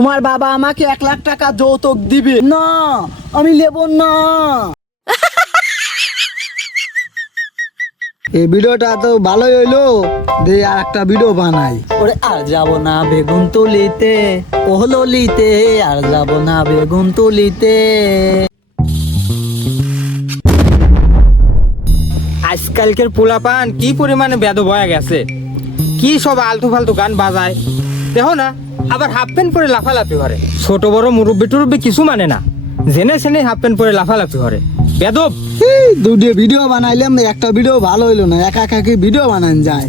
তোমার বাবা আমাকে 1,00,000 টাকা যৌতুক দিবে না, আমি নেব না। এই ভিডিওটা তো ভালোই হইলো, দিয়ে আর একটা ভিডিও বানাই। ওরে আর যাব না বেগুন তুলিতে, ও ললিতে, আর যাব না বেগুন তুলিতে। আজকালকের পোলাপান কি পরিমাণে বেদ বয়া গেছে, কি সব আলতু ফালতু গান বাজায় দেখো না, আবার হাফ প্যান্ট পরে লাফালাফি করে। ছোট বড় মুরব্বি টুরব্বি কিছু মানে না, জেনে শুনে হাফ প্যান্ট পরে লাফালাফি করে। বেদব দুটো ভিডিও বানাইলাম, একটা ভিডিও ভালো হইলো না, একা একা কি ভিডিও বানান যায়?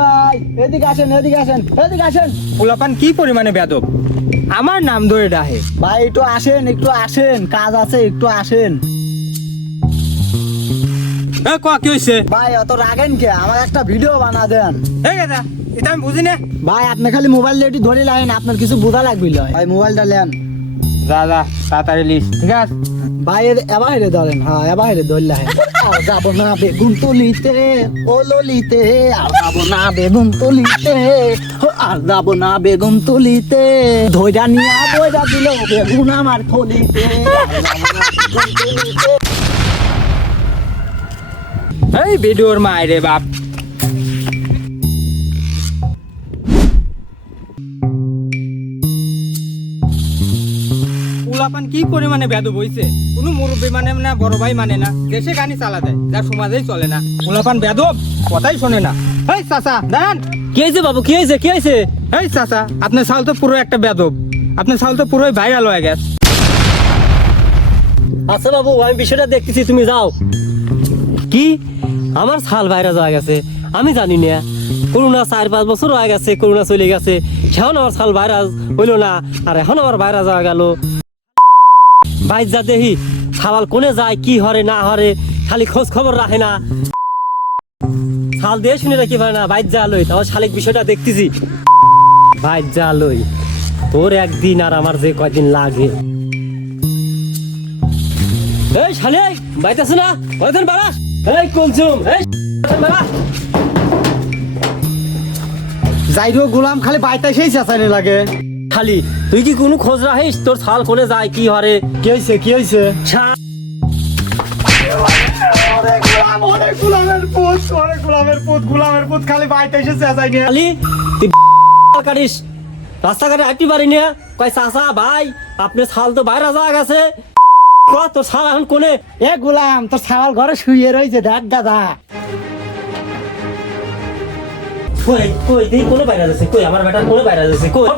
ভাই এদিকে আসেন, এদিকে আসেন, এদিকে আসেন। পোলাপান কি পরিমাণে বেদব, আমার নাম ধরে ডাহে। ভাই একটু আসেন, একটু আসেন, কাজ আছে, একটু আসেন। কি হয়েছে ভাই অত রাগেন কে? আমার একটা ভিডিও বানা দেন। এটা আমি বুঝি না ভাই আপনি খালি মোবাইল দিয়ে একটু ধরে লাগেন, আপনার কিছু বোঝা লাগবে ভাই। মোবাইলটা নেন। যা যা তাড়াতাড়ি লিস, ঠিক আছে? ভাই এবার হেরে ধরেন, হ্যাঁ এবার হেরে ধরলে। আর যাবো না বেগুন তুলিতে, ও ললিতে, আর যাবো না বেগুন তুলিতে, আর যাবো না বেগুন তুলিতে। ধৈর্য নিয়ে বইরা দিল বেগুন আমার থলিতে। এই ভিডিওর মায়েরে বাপ। পোলাপান কি পরিমাণে বেদব হইছে, কোনো মুরব্বী মানে না, বড় ভাই মানে না, দেশে গানি চালা দেয়, যা সমাজেই চলে না। পোলাপান বেদব, কথাই শোনে না। এই চাচা দাঁড়ান। কি হয়েছে বাবু, কি হয়েছে, কি হয়েছে? এই চাচা, আপনার সাল তো পুরো একটা বেদব, আপনার সাল তো পুরোই ভাইরাল হয়ে গেছে। আচ্ছা বাবু, আমি বিষয়টা দেখতেছি, তুমি যাও। কি আমার ছাল ভাইরাস হয়ে গেছে? আমি জানি না। করোনা 4-5 বছর হয়ে গেছে, করোনা চলে গেছে, এখন আমার ছাল ভাইরাস হইলো না, আর এখন আমার ভাইরাস হয়ে গেল। বাইর যা দেখি ছাল কোনে যায়, কি হরে না হরে, খালি খোঁজ খবর রাখে না, ছাল দিয়ে শুনে রাখি পারে না। বাইর যা লই, তাও শালিক বিষয়টা দেখতেছি। বাইর যা লই, তোর একদিন আর আমার যে কয়দিন লাগে। এই শালে বাইতেছ না, কয়দিন বাড়াস? এই কুলসুম, এই বাড়া। যাইরো গোলাম খালি বাইতে সেই চেঁচাইনে লাগে। খালি তুই কি কোনো খোঁজ রাখিস তোর ছাল কোনে যায়, কি হরে? কি হয়েছে, কি হয়েছে? খালি তুই কাটিস, রাস্তাঘাটে হাঁটতে পারি না, কয় চাচা ভাই আপনার ছাল তো বাইরে যাওয়া গেছে, তোর ছাল এখন কোনে? এ গোলাম, তোর ছাওয়াল ঘরে শুয়ে রয়েছে, দেখ দাদা। কই কই তুই কোনে বাইরে যাচ্ছে, কই আমার বেটা কোনে বাইরে যাচ্ছে, কই?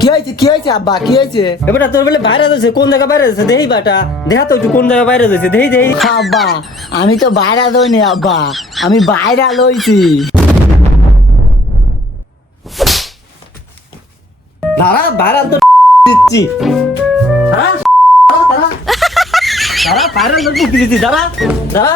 কি হয়েছে, কি হয়েছে আব্বা, কি হয়েছে? এবারে তোর বলে বাইরে যাচ্ছে, কোন জায়গা বাইরে যাচ্ছে দেহি বেটা, দেখা তো একটু কোন জায়গা বাইরে যাচ্ছে, দেহি দেহি। আব্বা আমি তো বাইরে লইনি আব্বা, আমি বাইরে লইছি। দাঁড়া বাইরে তো দিচ্ছি, দাঁড়া দাঁড়া দাঁড়া বাইরে দিচ্ছি, দাঁড়া দাঁড়া।